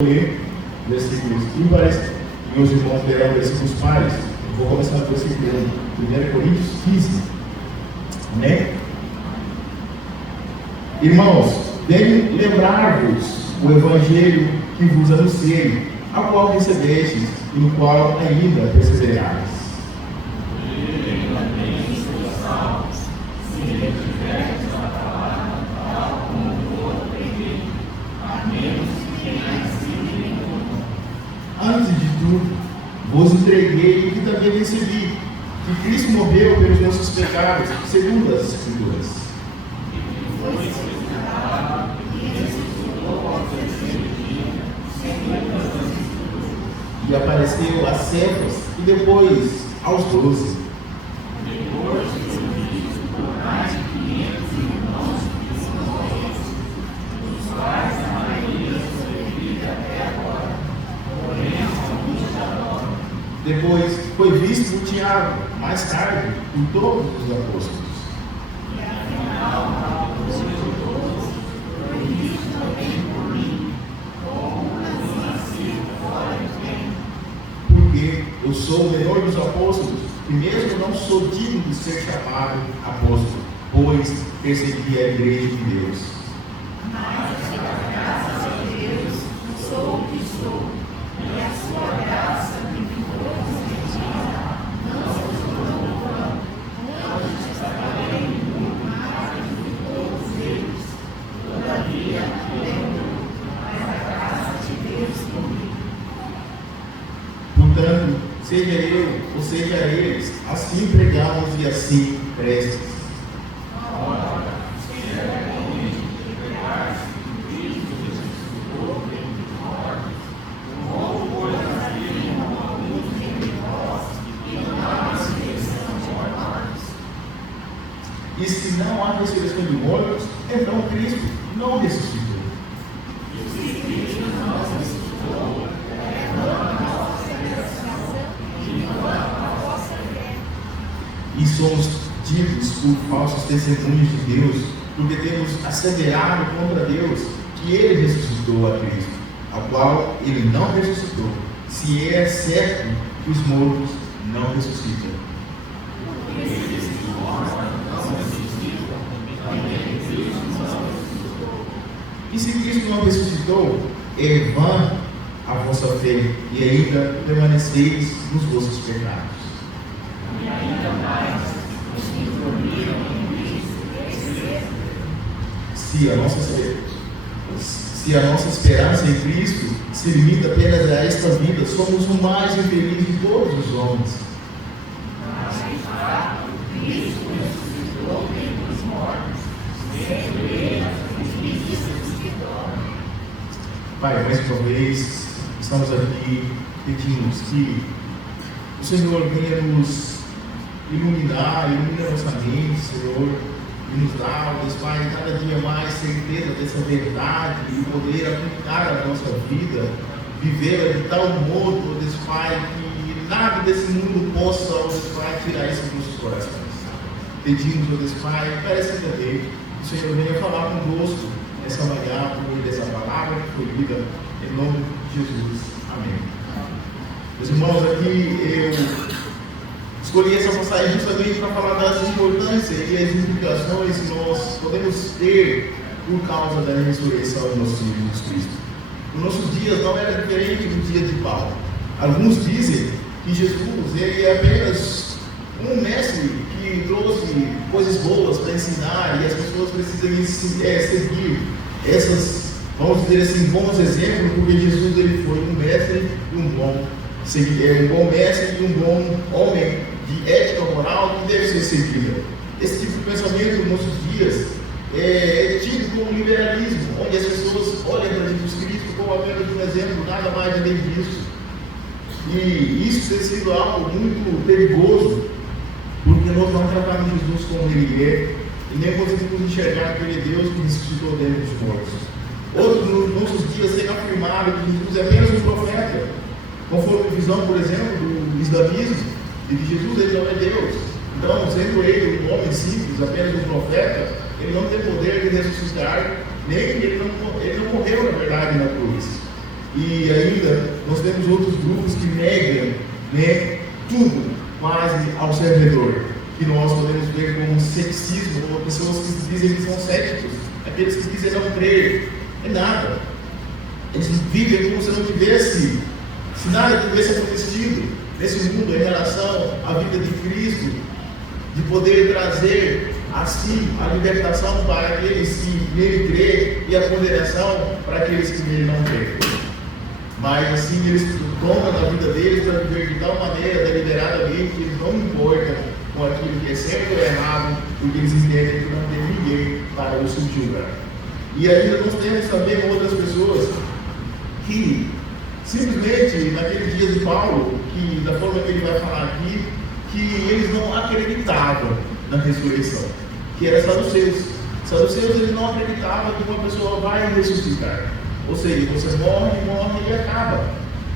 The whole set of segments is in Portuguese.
ler versículos ímpares e os irmãos lerão versículos pares. Eu vou começar com o versículo 1 Coríntios 15. Amém? Irmãos, devo lembrar-vos o evangelho que vos anunciei, a qual recebestes e no qual ainda perseverais. Antes de tudo, vos entreguei o que também recebi, que Cristo morreu pelos nossos pecados, segundo as Escrituras. E apareceu a Cefas e depois aos 12. Depois foi visto por Tiago, mais tarde por todos os apóstolos. Porque eu sou o menor dos apóstolos, e mesmo não sou digno de ser chamado apóstolo, pois persegui a igreja de Deus. Mas, graças a Deus, sou o que sou, e a sua graça me ficou concedida, não sou louca, antes trabalhei muito mais do que todos eles. Todavia, lembro, mas a graça de Deus comigo. Portanto, seja eu ou seja eles, assim pregamos e assim prestes. E se não há ressurreição de mortos, então Cristo não ressuscitou. E somos ditos por falsos testemunhos de Deus, porque temos asseverado contra Deus que Ele ressuscitou a Cristo, ao qual Ele não ressuscitou, se é certo que os mortos não ressuscitam. E se Cristo não ressuscitou, é vã a vossa fé, e ainda permaneceis nos vossos pecados. E ainda mais, os que dormiram em Cristo, Se a nossa esperança em Cristo se limita apenas a esta vida, somos o mais infeliz de todos os homens. mas de fato, Cristo ressuscitou dentre os mortos, sendo Ele a justiça dos que dormem. Pai, mais uma vez, estamos aqui pedindo que o Senhor venha nos iluminar, ilumina nossa mente, Senhor, e nos dá, Deus Pai, cada dia mais certeza dessa verdade e poder aplicar a nossa vida, vivê-la de tal modo, Deus Pai, que nada desse mundo possa, Deus Pai, tirar isso dos nossos corações. Pedimos, Deus Pai, encarecidamente, que o Senhor venha falar conosco essa manhã, por meio dessa palavra que foi lida, em nome de Jesus. Amém. Meus irmãos, aqui eu escolhi essa passagem justamente para falar das importâncias e as implicações que nós podemos ter por causa da ressurreição do nosso Senhor Jesus Cristo. Nos nossos dias não era diferente do dia de Paulo. Alguns dizem que Jesus ele é apenas um mestre que trouxe coisas boas para ensinar e as pessoas precisam seguir essas, vamos dizer assim, bons exemplos, porque Jesus ele foi um mestre e um bom mestre e um bom homem de ética moral que deve ser seguida. Esse tipo de pensamento nos nossos dias é tido como liberalismo, onde as pessoas olham para Jesus Cristo como apenas um exemplo, nada mais além disso. E isso tem sido algo muito perigoso, porque nós não tratamos Jesus como Ele é, e nem conseguimos enxergar que Ele é Deus que ressuscitou dentre os mortos. Outros nos nossos dias têm afirmado que Jesus é apenas um profeta, conforme a visão, por exemplo, do islamismo, de que Jesus ele não é Deus. Então, sendo ele um homem simples, apenas um profeta, ele não tem poder de ressuscitar, nem ele não morreu, na verdade, na cruz. E ainda nós temos outros grupos que negam, né, tudo quase ao seu redor, que nós podemos ver como ceticismo, como pessoas que dizem que são céticos, aqueles que dizem não crer. É nada. Eles vivem como se não tivesse, se nada tivesse acontecido nesse mundo em relação à vida de Cristo, de poder trazer assim a libertação para aqueles que nele crê e a condenação para aqueles que nele não crê. Mas assim eles tomam na vida deles para viver de tal maneira deliberadamente que eles não importam com aquilo que é certo ou errado, porque eles entendem que não tem ninguém para os subjugar. E ainda nós temos também outras pessoas que simplesmente naquele dia de Paulo, que da forma que ele vai falar aqui, que eles não acreditavam na ressurreição, que era saduceus. Saduceus, eles não acreditavam que uma pessoa vai ressuscitar. Ou seja, você morre e acaba.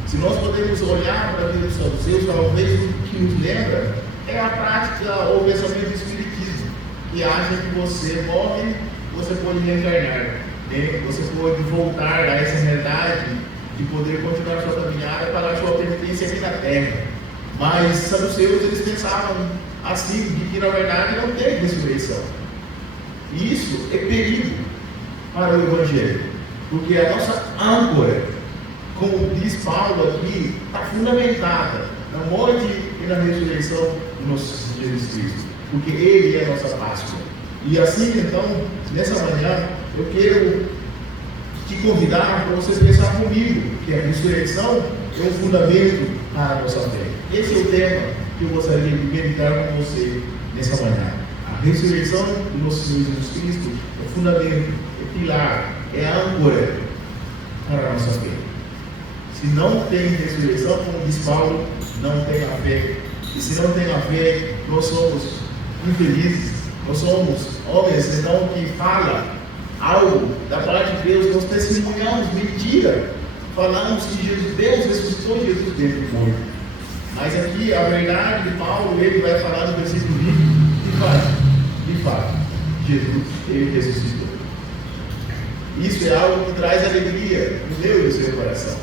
Se nós podemos olhar para a vida dos saduceus, talvez o que nos lembra é a prática ou o pensamento do espiritismo, que acha que você morre, você pode reencarnar, né? Você pode voltar a essa realidade de poder continuar a sua caminhada para a sua permanência aqui na Terra. Mas saduceus, eles pensavam assim, de que na verdade não tem ressurreição. E isso é perigo para o Evangelho, porque a nossa âncora, como diz Paulo aqui, está fundamentada na morte e na ressurreição do nosso Senhor Jesus Cristo, porque Ele é a nossa Páscoa. E assim, então, nessa manhã, eu quero te convidar para você pensar comigo que a ressurreição é um fundamento para a nossa fé. Esse é o tema que eu gostaria de meditar com você nessa manhã. A ressurreição do nosso Senhor Jesus Cristo é fundamento, é pilar, é âncora para a nossa fé. Se não tem ressurreição, como diz Paulo, não tem a fé. E se não tem a fé, nós somos infelizes. Nós somos homens, então, que falam algo da parte de Deus, nós testemunhamos mentira. Falamos que Deus ressuscitou Jesus dentre os mortos. Mas aqui, a verdade de Paulo, ele vai falar no versículo 20, de fato, Jesus, ele ressuscitou. Isso é algo que traz alegria no meu e no seu coração.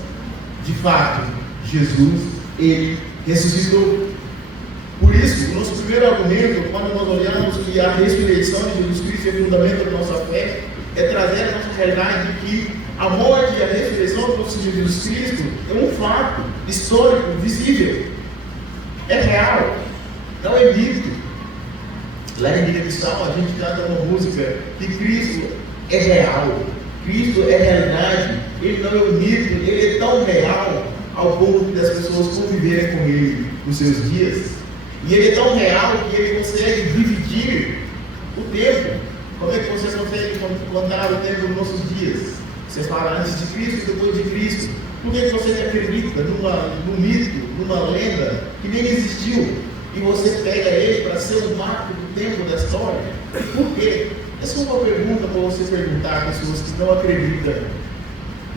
De fato, Jesus, ele ressuscitou. Por isso, o nosso primeiro argumento, quando nós olhamos que a ressurreição de Jesus Cristo é o fundamento da nossa fé, é trazer a nossa realidade de que a morte e a ressurreição do nosso Senhor Jesus Cristo é um fato histórico, visível, é real, não é mito. Lá em Bíblia de Salmo, a gente canta uma música que Cristo é real, Cristo é realidade, Ele não é um mito, Ele é tão real ao ponto das pessoas conviverem com Ele nos seus dias. E Ele é tão real que Ele consegue dividir o tempo. Como é que você consegue contar o tempo nos nossos dias? Você fala antes de Cristo e depois de Cristo. Por que você acredita num mito, numa lenda que nem existiu? E você pega ele para ser o marco do tempo da história? Por quê? Essa é uma pergunta para você perguntar a pessoas que não acreditam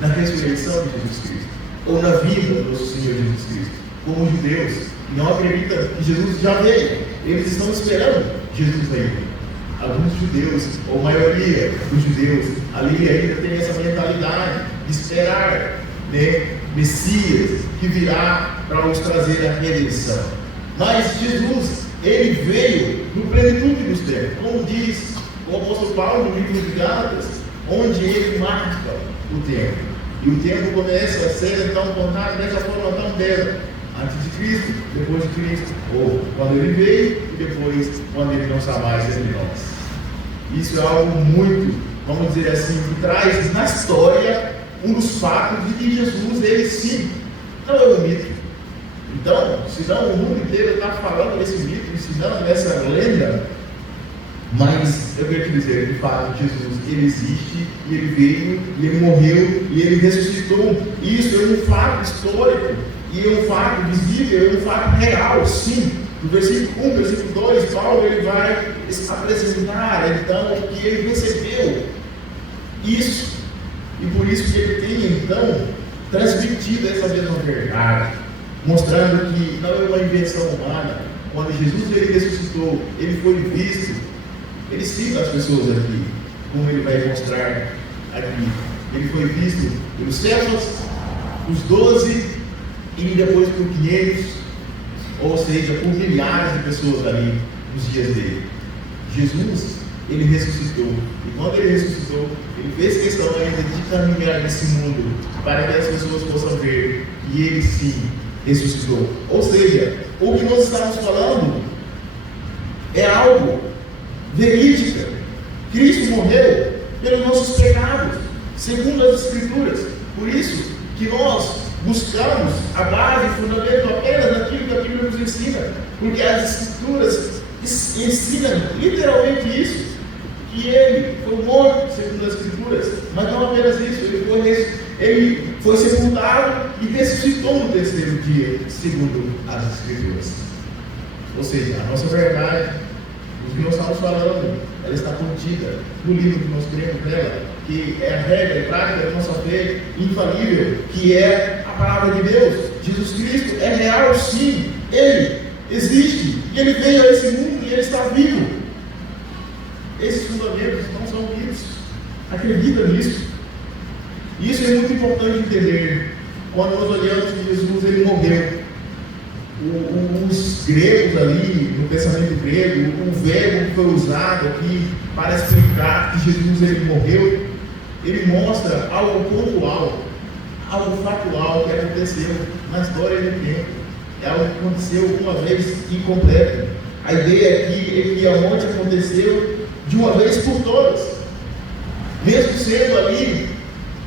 na ressurreição de Jesus Cristo, ou na vida do nosso Senhor Jesus Cristo, como judeus, que não acreditam que Jesus já veio. Eles estão esperando Jesus venha. Alguns judeus, ou a maioria dos judeus, ali ainda tem essa mentalidade de esperar, né, Messias que virá para nos trazer a redenção. Mas Jesus, ele veio no plenitude dos tempos, como diz o apóstolo Paulo no livro de Gálatas, onde ele marca o tempo. E o tempo começa a ser então contado dessa forma tão bela, antes de Cristo, depois de Cristo, ou quando ele veio e depois quando ele não está mais entre nós. Isso é algo muito, vamos dizer assim, que traz na história um dos fatos de que Jesus, ele sim, não é um mito. Então, se não o mundo inteiro está falando desse mito, ensinando essa lenda, mas eu quero te dizer, de fato, Jesus, ele existe, e ele veio, e ele morreu, e ele ressuscitou. Isso é um fato histórico, e é um fato visível, é um fato real, sim. No versículo 1, versículo 2, Paulo ele vai apresentar então o que ele recebeu. Isso. E por isso que ele tem então transmitido essa mesma verdade, mostrando que não é uma invenção humana. Quando Jesus ele ressuscitou, ele foi visto. Ele cita as pessoas aqui, como ele vai mostrar aqui. Ele foi visto pelos servos, os 12 e depois por 500, ou seja, por milhares de pessoas ali nos dias dele. Jesus, ele ressuscitou, e quando ele ressuscitou, ele fez questão ainda de caminhar nesse mundo, para que as pessoas possam ver que ele sim ressuscitou. Ou seja, o que nós estamos falando é algo verídico. Cristo morreu pelos nossos pecados, segundo as Escrituras. Por isso que nós buscamos a base, o fundamento apenas naquilo que a Bíblia nos ensina, porque as Escrituras ensinam literalmente isso, que ele foi morto segundo as Escrituras, mas não apenas isso, ele foi sepultado e ressuscitou no terceiro dia, segundo as Escrituras. Ou seja, a nossa verdade, o que nós estamos falando, ela está contida no livro que nós cremos nela, que é a regra e prática da nossa fé infalível, que é a palavra de Deus. Jesus Cristo é real, sim, ele existe, e ele veio a esse mundo e ele está vivo. Esses fundamentos não são mitos, acredita nisso. Isso é muito importante entender quando nós olhamos que Jesus ele morreu. Os gregos ali, no pensamento grego, o verbo que foi usado aqui para explicar que Jesus ele morreu, ele mostra algo pontual, algo factual que aconteceu na história do tempo. É algo que aconteceu uma vez incompleto. A ideia aqui é que a morte aconteceu de uma vez por todas, mesmo sendo ali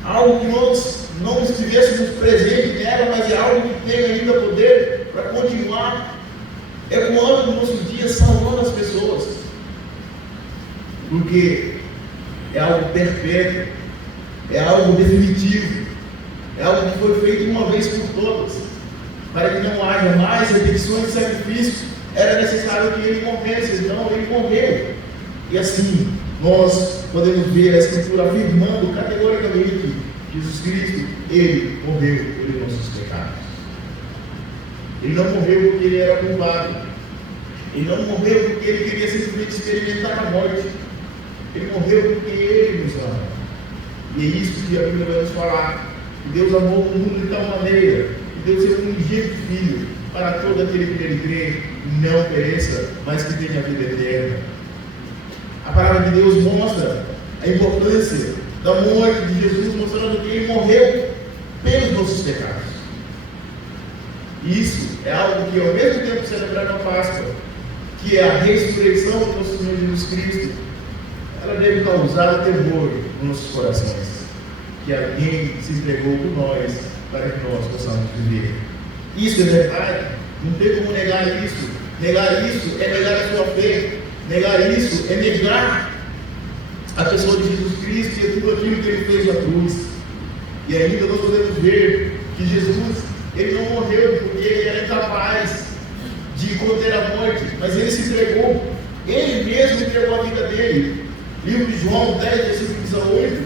algo que nós não estivéssemos presentes nela, mas é algo que tem ainda poder para continuar ecoando no nosso dia, salvando as pessoas, porque é algo perpétuo, é algo definitivo, é algo que foi feito uma vez por todas, para que não haja mais repetições de sacrifício. Era necessário que ele morresse, então ele morreu. E assim, nós podemos ver a Escritura afirmando categoricamente que Jesus Cristo, ele morreu pelos nossos pecados. Ele não morreu porque ele era culpado. Ele não morreu porque ele queria simplesmente experimentar a morte. Ele morreu porque ele nos ama. E é isso que a Bíblia vai nos falar. Que Deus amou o mundo de tal maneira que deu seu unigênito Filho para todo aquele que nele crê e não pereça, mas que tenha a vida eterna. A palavra de Deus mostra a importância da morte de Jesus, mostrando que ele morreu pelos nossos pecados. Isso é algo que, ao mesmo tempo celebrando a Páscoa, que é a ressurreição do nosso Senhor Jesus Cristo, ela deve causar temor nos nossos corações, que alguém se entregou por nós para que nós possamos viver. Isso é verdade, não tem como negar isso. Negar isso é negar a sua fé. Negar isso é negar a pessoa de Jesus Cristo e tudo aquilo que ele fez na cruz. E ainda nós podemos ver que Jesus, ele não morreu porque ele era incapaz de conter a morte, mas ele se entregou. Ele mesmo entregou a vida dele. Livro de João 10, versículo 18,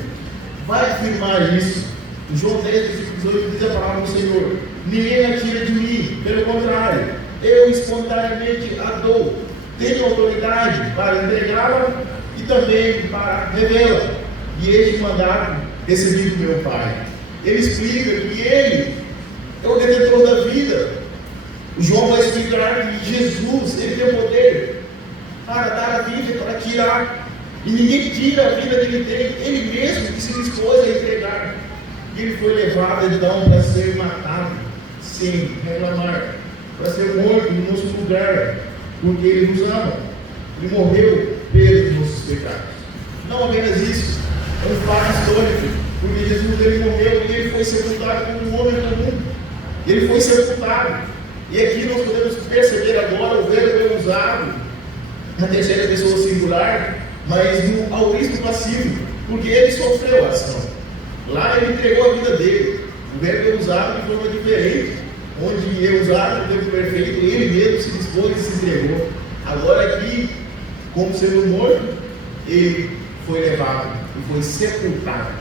vai afirmar isso. Em João 10, versículo 18, diz a palavra do Senhor: ninguém a tira de mim, pelo contrário, eu espontaneamente a dou. Tenho autoridade para entregá-la e também para revê-la. E este mandato recebi do meu Pai. Ele explica que ele é o detentor da vida. O João vai explicar que Jesus, ele tem o poder para dar a vida, para tirar. E ninguém tira a vida que ele tem. Ele mesmo que se dispôs a entregar. E ele foi levado então para ser matado sem reclamar, para ser morto no nosso lugar, porque ele nos ama. Ele morreu pelos nossos pecados. Não apenas isso, é um fato histórico, porque Jesus ele morreu e ele foi sepultado como um homem comum. Ele foi sepultado. E aqui nós podemos perceber agora o verbo é usado na terceira pessoa singular, mas no aurismo passivo, porque ele sofreu a ação. Lá ele entregou a vida dele. O verbo é usado de forma diferente, onde é usado no tempo perfeito, ele mesmo se dispôs e se entregou. Agora aqui, como sendo morto, ele foi levado e foi sepultado.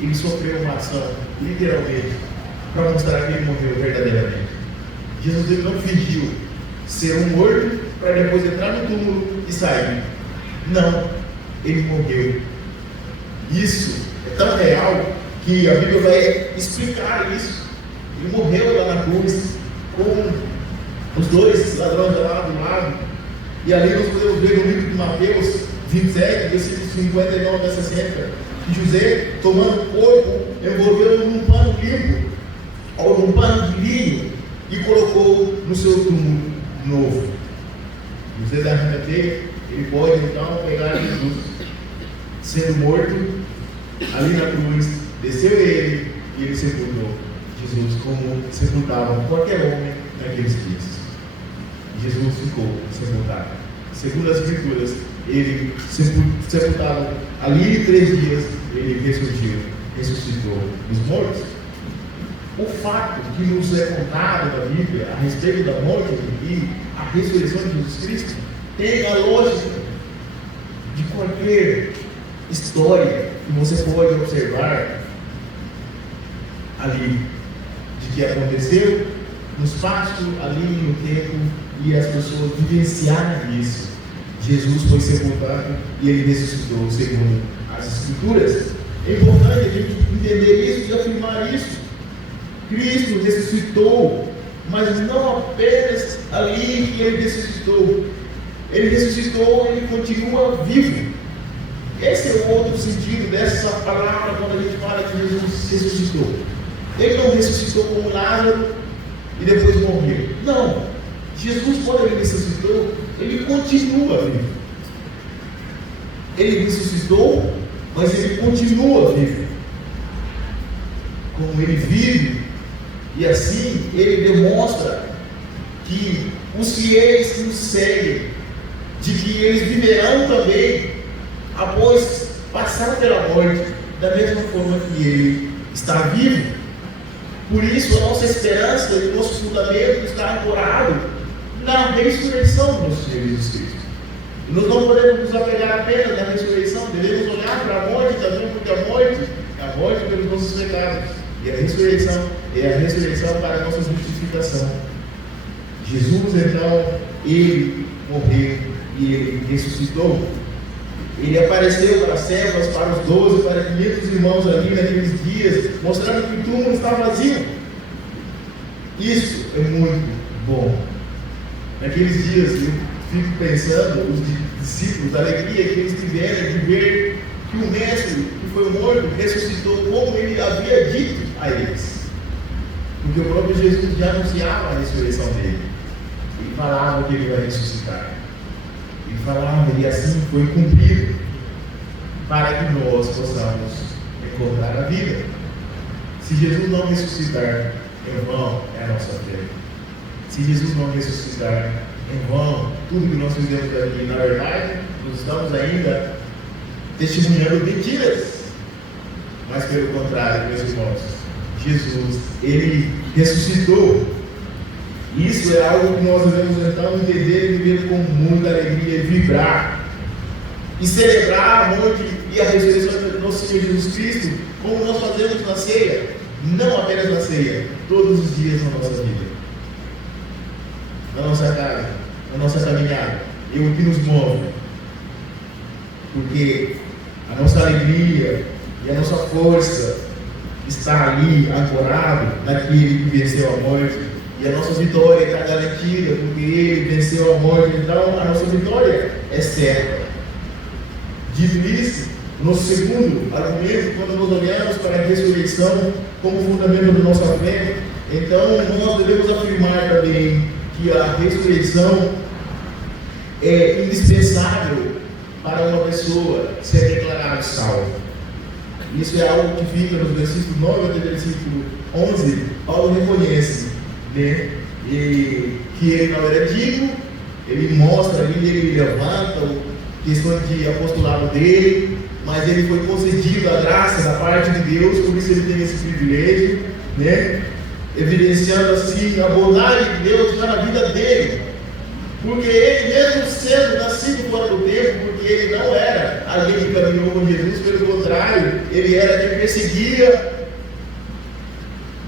Ele sofreu uma ação, literalmente, para mostrar que ele morreu verdadeiramente. Jesus ele não fingiu ser um morto para depois entrar no túmulo e sair. Não, ele morreu. Isso é tão real que a Bíblia vai explicar isso. Ele morreu lá na cruz, com os dois ladrões lá do lado. E ali nós podemos ver no livro de Mateus 27, versículos 59 a 60, que José, tomando o corpo, envolveu num pano limpo, ou num pano de linho, e colocou no seu túmulo novo. José da Arimateia, ele pode então pegar Jesus, sendo morto, ali na cruz, desceu ele e ele sepultou Jesus como sepultavam qualquer homem naqueles dias. Jesus ficou sepultado. Segundo as Escrituras, ele sepultado ali em 3 dias, ele ressuscitou dos mortos. O fato que nos é contado na Bíblia a respeito da morte e a ressurreição de Jesus Cristo tem a lógica de qualquer história que você pode observar ali, de que aconteceu no espaço, ali no tempo, e as pessoas vivenciaram isso. Jesus foi sepultado e ele ressuscitou, segundo as Escrituras. É importante a gente entender isso e afirmar isso. Cristo ressuscitou, mas não apenas ali que ele ressuscitou. Ele ressuscitou, ele continua vivo. Esse é o outro sentido dessa palavra quando a gente fala que Jesus ressuscitou. Ele não ressuscitou como Lázaro e depois morreu. Não. Jesus, quando ele ressuscitou, ele continua vivo. Ele ressuscitou, mas ele continua vivo. Como ele vive, e assim ele demonstra que os fiéis que nos seguem, de que eles viverão também após passar pela morte, da mesma forma que ele está vivo. Por isso, a nossa esperança e o nosso fundamento está ancorado na ressurreição do nosso Senhor Jesus Cristo. E nós não podemos nos apegar apenas na ressurreição, devemos olhar para a morte também, porque a morte é a morte pelos nossos pecados, e a ressurreição é a ressurreição para a nossa justificação. Jesus, então, ele morreu e ele ressuscitou. Ele apareceu para as servas, para os 12, para 500 irmãos ali naqueles dias, mostrando que o túmulo está vazio. Isso é muito bom. Naqueles dias eu fico pensando, os discípulos, a alegria que eles tiveram de ver que o mestre que foi morto ressuscitou como ele havia dito a eles. Porque o próprio Jesus já anunciava a ressurreição dele. Ele falava que ele vai ressuscitar. Ele falava, e assim foi cumprido, para que nós possamos encontrar a vida. Se Jesus não ressuscitar, em vão é a nossa fé. Se Jesus não ressuscitar, em vão tudo que nós fizemos aqui, na verdade, nós estamos ainda testemunhando mentiras. Mas pelo contrário, meus irmãos, Jesus, ele ressuscitou. Isso é algo que nós devemos então entender e viver com muita alegria e vibrar e celebrar a morte e a ressurreição do nosso Senhor Jesus Cristo, como nós fazemos na ceia, não apenas na ceia, todos os dias na nossa vida, na nossa casa, na nossa caminhada. É o que nos move, porque a nossa alegria e a nossa força está ali ancorado naquele que venceu a morte. E a nossa vitória está garantida, porque ele venceu a morte, então a nossa vitória é certa. Dito isso, nosso segundo argumento, quando nós olhamos para a ressurreição como fundamento da nossa fé, então nós devemos afirmar também que a ressurreição é indispensável para uma pessoa ser declarada salva. Isso é algo que fica nos versículos 9 até versículo 11, Paulo reconhece, né? E que ele não era digno, ele mostra ali, ele levanta a questão de apostolado dele, mas ele foi concedido a graça da parte de Deus, por isso ele tem esse privilégio, né? Evidenciando assim a bondade de Deus já na vida dele, porque ele mesmo sendo nascido fora do tempo, porque ele não era alguém que caminhou com Jesus, pelo contrário, ele era quem perseguia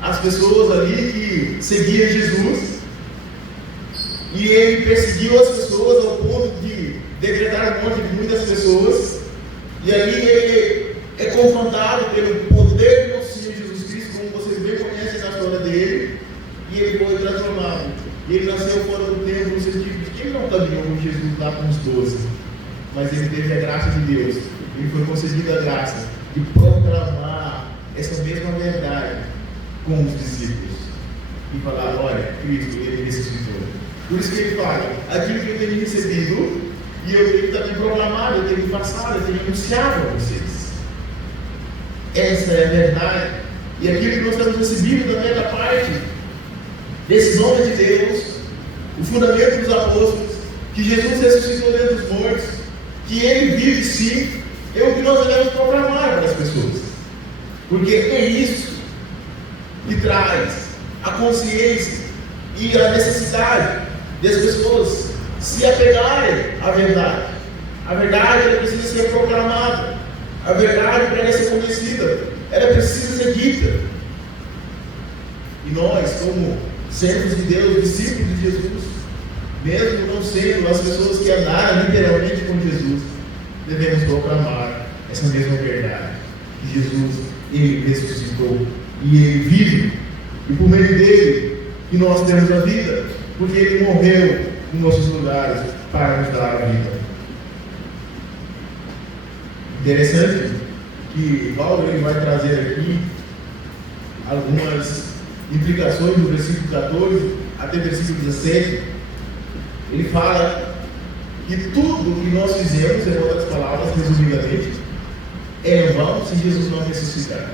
as pessoas ali que seguiam Jesus, e ele perseguiu as pessoas ao ponto de decretar a morte de muitas pessoas, e ali ele é confrontado pelo poder do nosso Senhor Jesus Cristo, como vocês bem conhecem na história dele, e ele foi transformado. E ele nasceu fora do tempo, no sentido de que ele não caminhou com Jesus lá com os 12, mas ele teve a graça de Deus. Ele foi concedido a graça de proclamar essa mesma verdade com os discípulos e falar: olha, Cristo, ele ressuscitou. Por isso que ele fala: aquilo que eu tenho recebido e eu tenho também proclamado, eu tenho passado, eu tenho anunciado a vocês. Essa é a verdade. E aquilo que nós temos recebido também da parte desses homens de Deus, o fundamento dos apóstolos, que Jesus ressuscitou dentre os mortos, que ele vive sim, é o que nós devemos proclamar para as pessoas. Porque é isso que traz a consciência e a necessidade das pessoas se apegarem à verdade. A verdade ela precisa ser proclamada. A verdade, para ela ser conhecida, ela precisa ser dita. E nós, como servos de Deus, discípulos de Jesus, mesmo não sendo as pessoas que andaram literalmente com Jesus, devemos proclamar essa mesma verdade, que Jesus, ele ressuscitou e ele vive, e por meio dele que nós temos a vida, porque ele morreu em nossos lugares para nos dar a vida. Interessante que Paulo ele vai trazer aqui algumas implicações do versículo 14 até versículo 17. Ele fala que tudo que nós fizemos, em outras palavras, resumidamente, é em vão se Jesus não ressuscitar.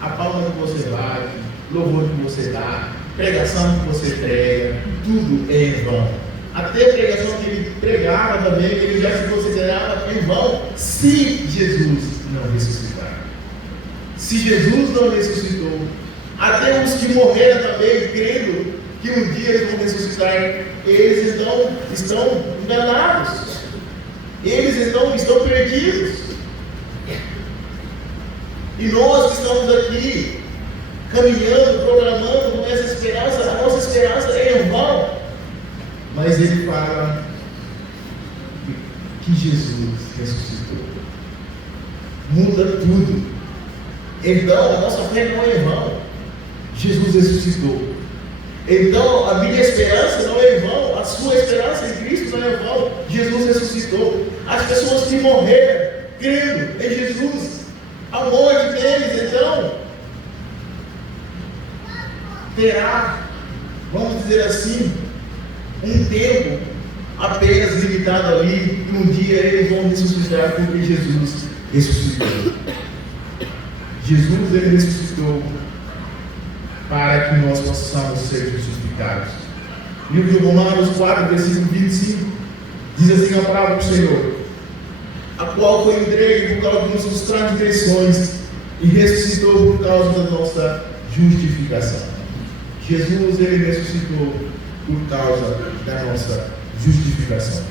A palma que você bate, louvor que você dá, pregação que você prega, tudo é em vão. Até a pregação que ele pregava também, ele já se considerava em vão se Jesus não ressuscitar. Se Jesus não ressuscitou, até os que morreram também, crendo que um dia eles vão ressuscitar, eles então estão enganados. Eles então estão perdidos. E nós que estamos aqui, caminhando, proclamando com essa esperança, a nossa esperança é em vão. Mas ele fala que Jesus ressuscitou. Muda tudo. Então, a nossa fé não é em vão. Jesus ressuscitou. Então, a minha esperança não é em vão. A sua esperança em Cristo não é em vão. Jesus ressuscitou. As pessoas que morreram crendo em Jesus, a morte deles, então, terá, vamos dizer assim, um tempo apenas limitado ali, e um dia eles vão ressuscitar porque Jesus ressuscitou. Jesus ele ressuscitou para que nós possamos ser justificados. Livro de Romanos 4, versículo 25, diz assim a palavra do Senhor: a qual foi entregue por causa de nossas transgressões e ressuscitou por causa da nossa justificação. Jesus ele ressuscitou por causa da nossa justificação.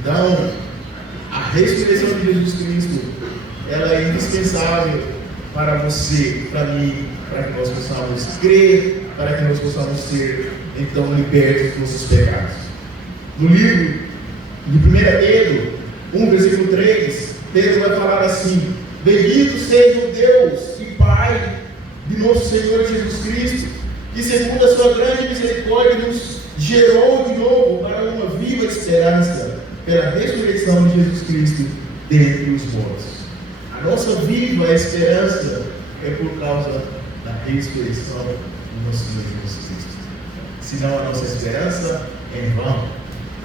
Então, a ressurreição de Jesus Cristo, ela é indispensável para você, para mim, para que nós possamos crer, para que nós possamos ser, então, libertos dos nossos pecados. No livro de 1 Pedro 1, versículo 3, Pedro vai falar assim: bendito seja o Deus e Pai de nosso Senhor Jesus Cristo, que segundo a sua grande misericórdia nos gerou de novo para uma viva esperança pela ressurreição de Jesus Cristo dentre os mortos. A nossa viva esperança é por causa da ressurreição do nosso Senhor Jesus Cristo. Senão a nossa esperança é em vão,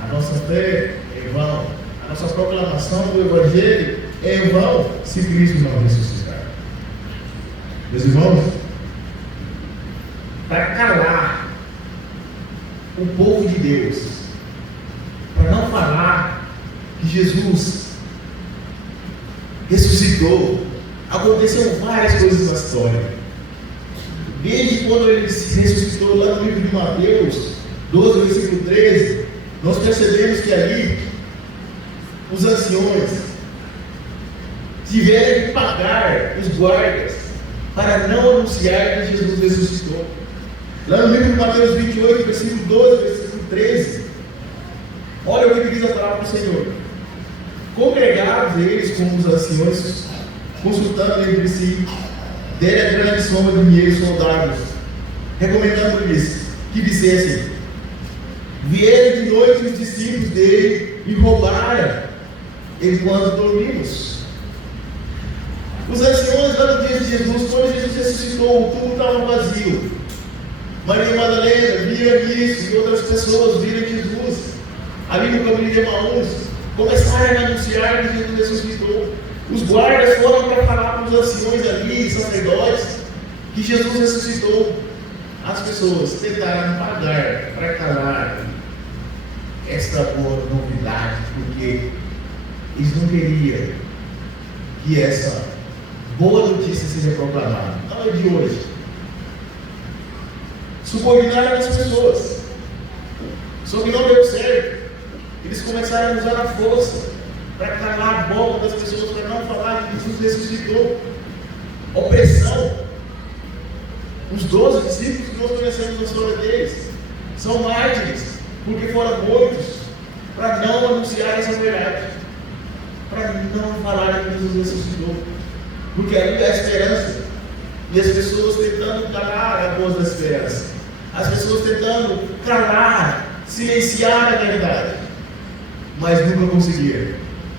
a nossa fé é em vão, a nossa proclamação do Evangelho é em vão se Cristo não ressuscitar. Meus irmãos, para calar o povo de Deus, para não falar que Jesus ressuscitou, aconteceram várias coisas na história. Desde quando ele se ressuscitou lá no livro de Mateus 12, versículo 13, nós percebemos que ali os anciões tiveram que pagar os guardas para não anunciar que Jesus ressuscitou. Lá no livro de Mateus 28, versículo 12, versículo 13, olha o que diz a palavra do Senhor: congregados eles com os anciões, consultando entre si, deram a grande soma de dinheiro soldados recomendando-lhes que dissessem: vieram de noite os discípulos dele e roubaram enquanto dormimos. Os anciões lá no dia de Jesus, quando Jesus ressuscitou, o túmulo estava vazio. Maria Madalena via isso, e outras pessoas viram Jesus ali no caminho de Emaús, começaram a anunciar que Jesus ressuscitou. Os guardas foram para falar para os anciões ali, sacerdotes, que Jesus ressuscitou. As pessoas tentaram pagar para calar esta boa novidade, porque eles não queriam que essa boa notícia seja proclamada. Não é de hoje. Subordinaram as pessoas. Só que não deu certo. Eles começaram a usar a força para calar a boca das pessoas, para não falar que Jesus ressuscitou. Opressão. Os 12 discípulos que nós conhecemos a história deles são mártires, porque foram mortos para não anunciar essa verdade, para não falar que Jesus ressuscitou, porque ainda há esperança, e as pessoas tentando calar a voz da esperança, as pessoas tentando calar, silenciar a verdade, mas nunca conseguiram,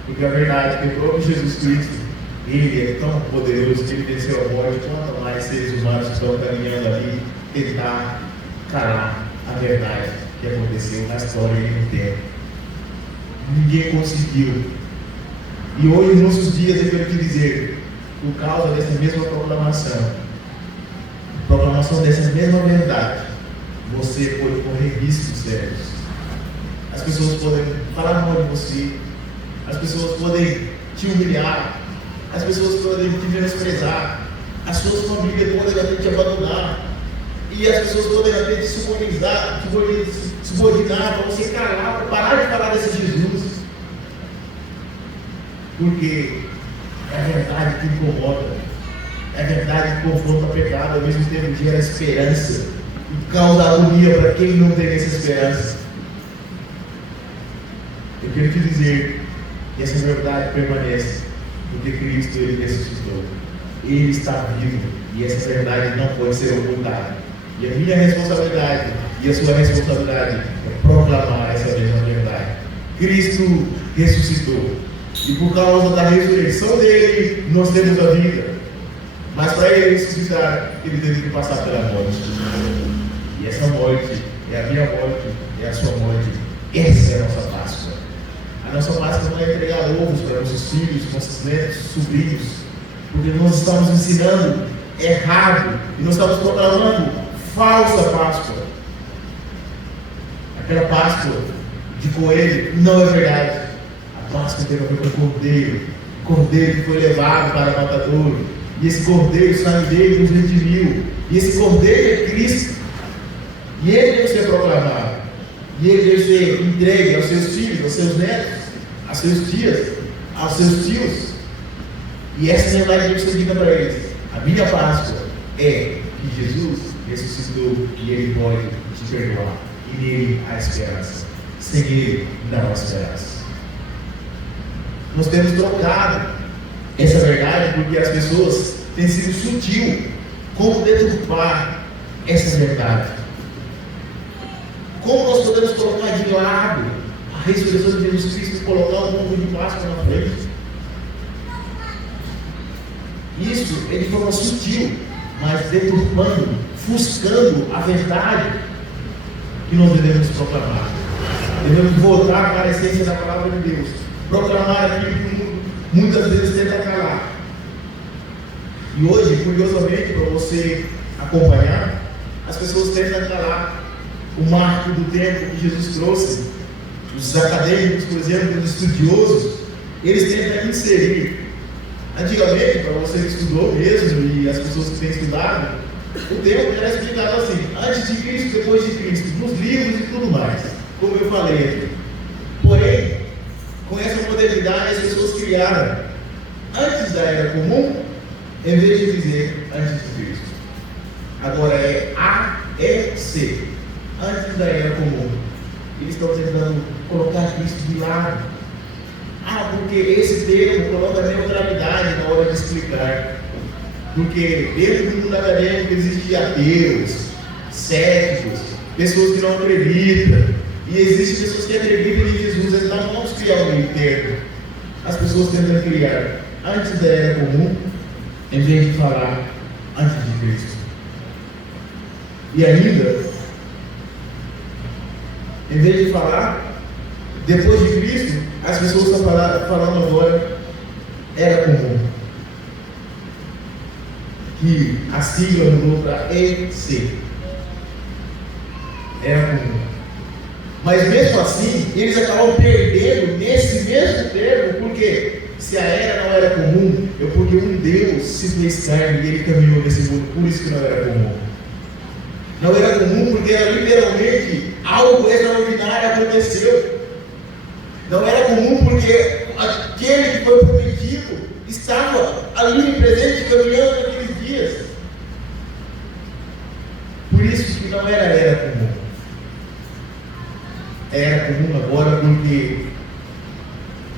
porque a verdade é que o próprio Jesus Cristo, Ele é tão poderoso que Ele venceu a morte. Quanto mais seres humanos que estão caminhando ali tentar calar a verdade que aconteceu na história e no tempo. Ninguém conseguiu. E hoje, nos nossos dias, eu quero te dizer, por causa dessa mesma proclamação dessa mesma verdade, você pode correr riscos sérios. As pessoas podem falar mal de você, as pessoas podem te humilhar, as pessoas podem te menosprezar, as suas famílias podem até te abandonar, e as pessoas podem até te subordinar para você calar, para parar de falar desse Jesus, porque é a verdade que incomoda, é a verdade que confronta o pecado, ao mesmo tempo gera esperança e causa agonia para quem não tem essa esperança. Eu quero te dizer que essa verdade permanece, porque Cristo, Ele ressuscitou. Ele está vivo, e essa verdade não pode ser ocultada. E a minha responsabilidade e a sua responsabilidade é proclamar essa mesma verdade. Cristo ressuscitou, e por causa da ressurreição dele, nós temos a vida. Mas para Ele ressuscitar, Ele teve que passar pela morte. E essa morte é a minha morte, é a sua morte. Essa é a nossa Páscoa. A nossa Páscoa não é entregar ovos para nossos filhos, nossos netos, sobrinhos, porque nós estamos ensinando errado e nós estamos proclamando falsa Páscoa. Aquela Páscoa de coelho não é verdade. A Páscoa tem a ver com o cordeiro. O cordeiro que foi levado para o matadouro. E esse cordeiro, o sangue dele nos redimiu. E esse cordeiro é Cristo. E ele deve ser proclamado. E ele deve ser entregue aos seus filhos, aos seus netos, aos seus tias, aos seus tios. E essa verdade deve ser dita para eles. A minha Páscoa é que Jesus ressuscitou e Ele pode te perdoar. E nele há esperança. Sem Ele não há esperança. Nós temos trocado essa verdade porque as pessoas têm sido sutil como deturpar essa verdade. Como nós podemos colocar de lado a ressurreição de Jesus Cristo e colocar um mundo de Páscoa na frente? Isso é de forma sutil, mas deturpando, ofuscando a verdade que nós devemos proclamar. Devemos voltar para a essência da palavra de Deus, proclamar aquilo que o mundo muitas vezes tenta calar. E hoje, curiosamente, para você acompanhar, as pessoas tentam calar o marco do tempo que Jesus trouxe. Os acadêmicos, por exemplo, os estudiosos, eles tentam inserir. Antigamente, para você que estudou mesmo, e as pessoas que têm estudado, o tempo era explicado assim: antes de Cristo, depois de Cristo, nos livros e tudo mais, como eu falei aqui. Porém, com essa modernidade, as pessoas criaram antes da era comum, em vez de dizer antes de Cristo. Agora é AEC, antes da era comum. Eles estão tentando colocar Cristo de lado. Porque esse termo coloca neutralidade na hora de explicar. Porque dentro do mundo acadêmico existem ateus, céticos, pessoas que não acreditam. E existem pessoas que acreditam em Jesus, então vamos criar um meio termo. As pessoas tentam criar antes da era comum, em vez de falar antes de Cristo. E ainda, em vez de falar depois de Cristo, as pessoas estão falando agora era comum. Que a sigla mudou para EC. Era comum. Mas mesmo assim, eles acabam perdendo nesse mesmo termo, porque se a era não era comum, é porque um Deus se fez carne e ele caminhou nesse mundo, por isso que não era comum. Não era comum porque era literalmente algo extraordinário aconteceu. Não era comum porque aquele que foi prometido estava ali presente, caminhando naqueles dias. Por isso que não era comum. Era comum agora porque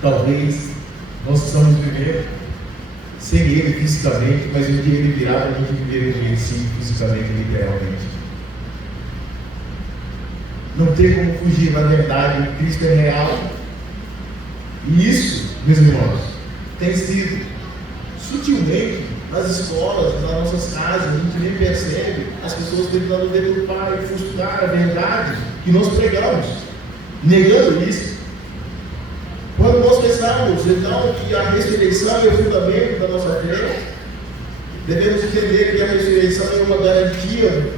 talvez nós estamos vivendo sem ele fisicamente, mas um dia ele virá para a gente viver em si fisicamente, literalmente. Não tem como fugir, na verdade, Cristo é real. E isso, meus irmãos, tem sido sutilmente nas escolas, nas nossas casas, a gente nem percebe as pessoas tentando deturpar e frustrar a verdade que nós pregamos, negando isso. Quando nós pensamos, então, que a ressurreição é o fundamento da nossa fé, devemos entender que a ressurreição é uma garantia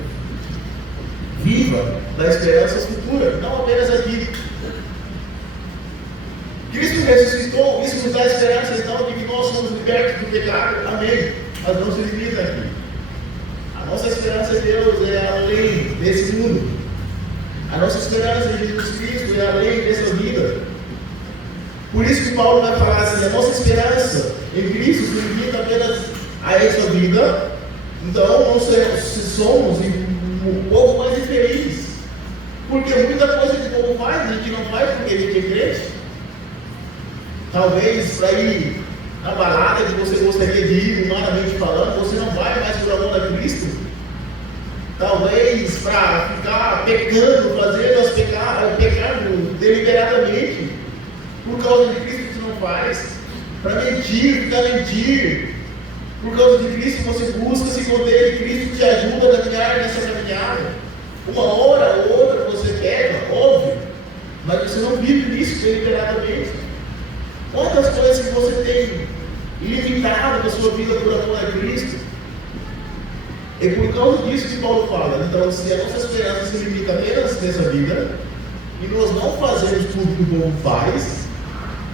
viva da esperança futura, não apenas aqui. Cristo ressuscitou, isso nos dá esperança então de que nós somos libertos do pecado, amém, mas não se limita aqui. A nossa esperança em Deus é além desse mundo. A nossa esperança em Jesus Cristo é além dessa vida. Por isso que Paulo vai falar assim, a nossa esperança em Cristo se limita apenas a essa vida, então nós somos um pouco mais infelizes. Porque muita coisa que o povo faz, a gente não faz porque a gente é crente. Talvez para ir na balada que você gostaria de ir, humanamente falando, você não vai mais por amor a Cristo. Talvez para ficar pecando, fazendo pecado deliberadamente, por causa de Cristo você não faz. Para mentir, ficar mentir. Por causa de Cristo você busca se conter de Cristo, te ajuda a caminhar nessa caminhada. Uma hora ou outra você pega, óbvio, mas você não vive nisso deliberadamente. Quantas coisas que você tem limitado na sua vida por amor a Cristo? É por causa disso que Paulo fala. Então, se a nossa esperança se limita apenas nessa vida, e nós não fazemos tudo que o povo faz,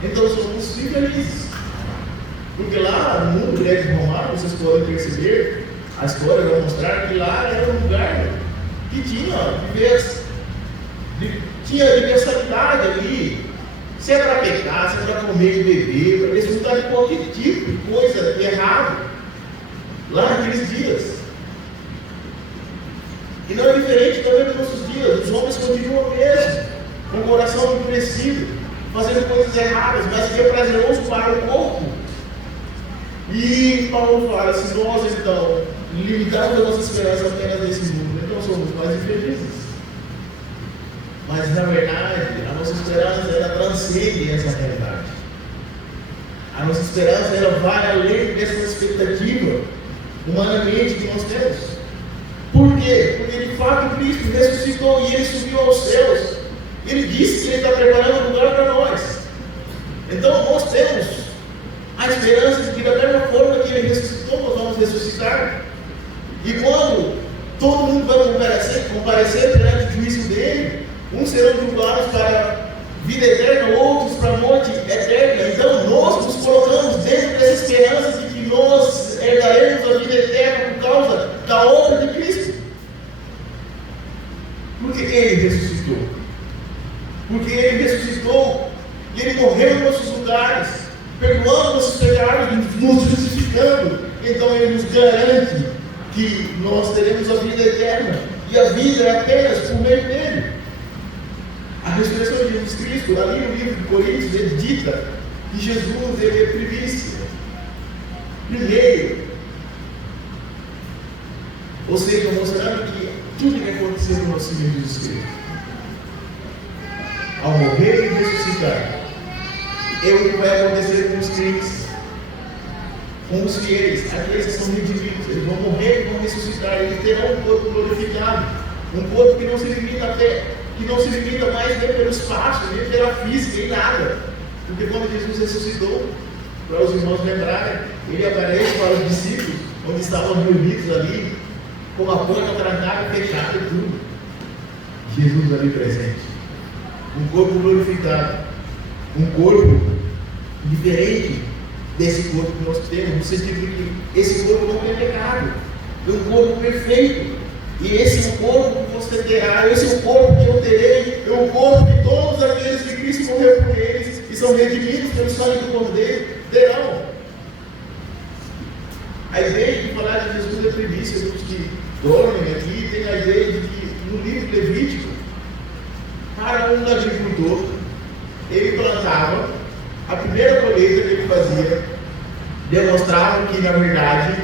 então somos infelizes. Porque lá no mundo grego romano, vocês podem perceber, a história vai mostrar que lá era um lugar que tinha diversidade ali. Se é para pecar, se é para comer e beber, para desfrutar de qualquer tipo de coisa de errado, lá naqueles dias. E não é diferente também dos nossos dias. Os homens continuam mesmo, com o coração endurecido, fazendo coisas erradas, mas que é prazeroso para o corpo. E Paulo fala, se nós então limitarmos a nossa esperança apenas nesse mundo, então somos mais infelizes. Mas na verdade, a nossa esperança ela transcende essa realidade. A nossa esperança ela vai além dessa expectativa humanamente que nós temos. Por quê? Porque de fato Cristo ressuscitou e ele subiu aos céus. Ele disse que ele está preparando um lugar para nós. Então nós temos a esperança de que da mesma forma que ele ressuscitou, nós vamos ressuscitar. E quando todo mundo vai comparecer perante o juízo dele, uns serão julgados para vida eterna, outros para a morte eterna. Então nós nos colocamos dentro dessa esperança de que nós herdaremos a vida eterna por causa da obra de Cristo. Porque ele ressuscitou. Porque ele ressuscitou e ele morreu em nossos lugares, perdoando nossos pecados, nos justificando. Então ele nos garante que nós teremos a vida eterna. E a vida é apenas por meio dele. A ressurreição de Jesus Cristo, ali no livro de Coríntios, ele dita que Jesus ele é primícia, primeiro. Ou seja, mostrando que Tudo que aconteceu com o nosso Senhor Jesus Cristo, ao morrer e ressuscitar, é o que vai acontecer com os crentes, com os fiéis. Aqueles que são redimidos, eles vão morrer e vão ressuscitar, eles terão um corpo glorificado, um corpo que não se limita mais nem pelo espaço, nem pela física, nem nada. Porque quando Jesus ressuscitou, para os irmãos lembrarem, ele aparece para os discípulos, onde estavam reunidos ali, com a porta trancada, fechada e tudo. Jesus ali presente. Um corpo glorificado. Um corpo diferente desse corpo que nós temos, no sentido de que esse corpo não tem pecado. É um corpo perfeito. E esse é o corpo que você terá, esse é o corpo que eu terei, é o corpo de todos aqueles que Cristo morreu por eles e são redimidos pelo sangue do Cordeiro, terão. A ideia de falar de Jesus é primícia dos que dormem aqui, tem a ideia de que no livro Levítico, para um agricultor, ele plantava, a primeira colheita que ele fazia, demonstrava que na verdade,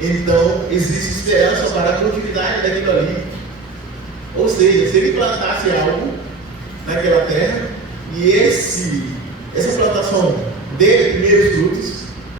então existe esperança para a continuidade daquilo ali. Ou seja, se ele plantasse algo naquela terra, e essa plantação dê primeiros frutos,